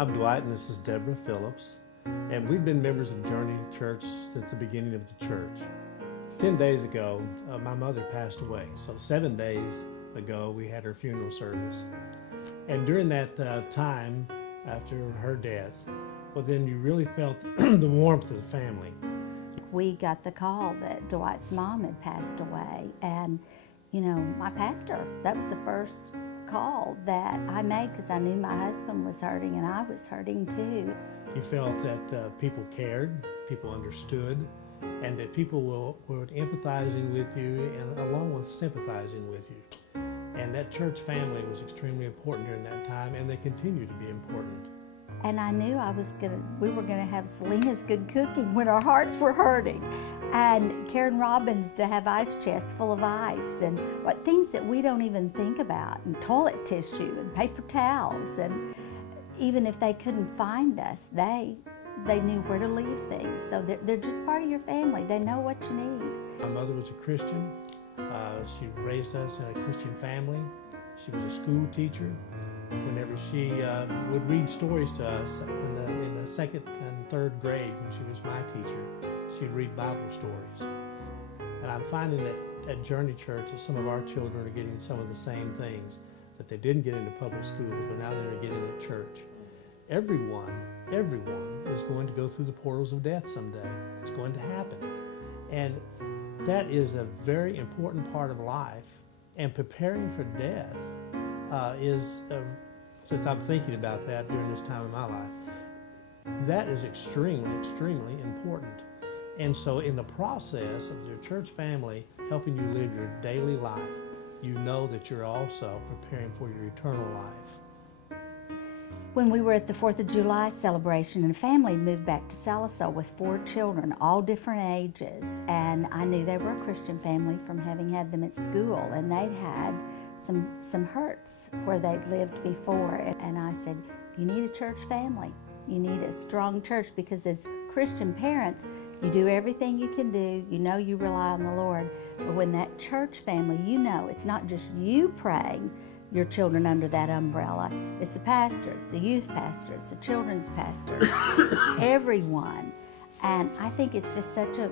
I'm Dwight, and this is Deborah Phillips, and we've been members of Journey Church since the beginning of the church. 10 days ago, my mother passed away, so 7 days ago we had her funeral service. And during that time, after her death, well, then you really felt the warmth of the family. We got the call that Dwight's mom had passed away, and you know, my pastor, that was the first call that I made because I knew my husband was hurting and I was hurting too. You felt that people cared, people understood, and that people were empathizing with you and along with sympathizing with you. And that church family was extremely important during that time, and they continue to be important. And I knew we were gonna have Selena's good cooking when our hearts were hurting, and Karen Robbins to have ice chests full of ice, and what things that we don't even think about, and toilet tissue and paper towels, and even if they couldn't find us, they knew where to leave things. So they're just part of your family. They know what you need. My mother was a Christian. She raised us in a Christian family. She was a school teacher. Whenever she would read stories to us in the second and third grade, when she was my teacher, she'd read Bible stories. And I'm finding that at Journey Church that some of our children are getting some of the same things that they didn't get into public schools, but now they're getting at church. Everyone is going to go through the portals of death someday. It's going to happen. And that is a very important part of life. And preparing for death since I'm thinking about that during this time of my life, that is extremely, extremely important. And so in the process of your church family helping you live your daily life, you know that you're also preparing for your eternal life. When we were at the 4th of July celebration, and a family moved back to Salisaw with 4 children, all different ages, and I knew they were a Christian family from having had them at school, and they'd had some hurts where they'd lived before. And I said, you need a church family. You need a strong church, because as Christian parents, you do everything you can do. You know you rely on the Lord. But when that church family, you know it's not just you praying your children under that umbrella. It's the pastor, it's the youth pastor, it's the children's pastor, everyone. And I think it's just such a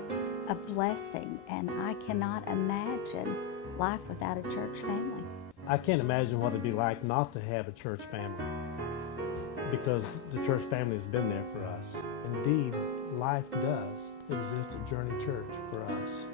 blessing, and I cannot imagine life without a church family. I can't imagine what it'd be like not to have a church family, because the church family has been there for us. Indeed, life does exist at Journey Church for us.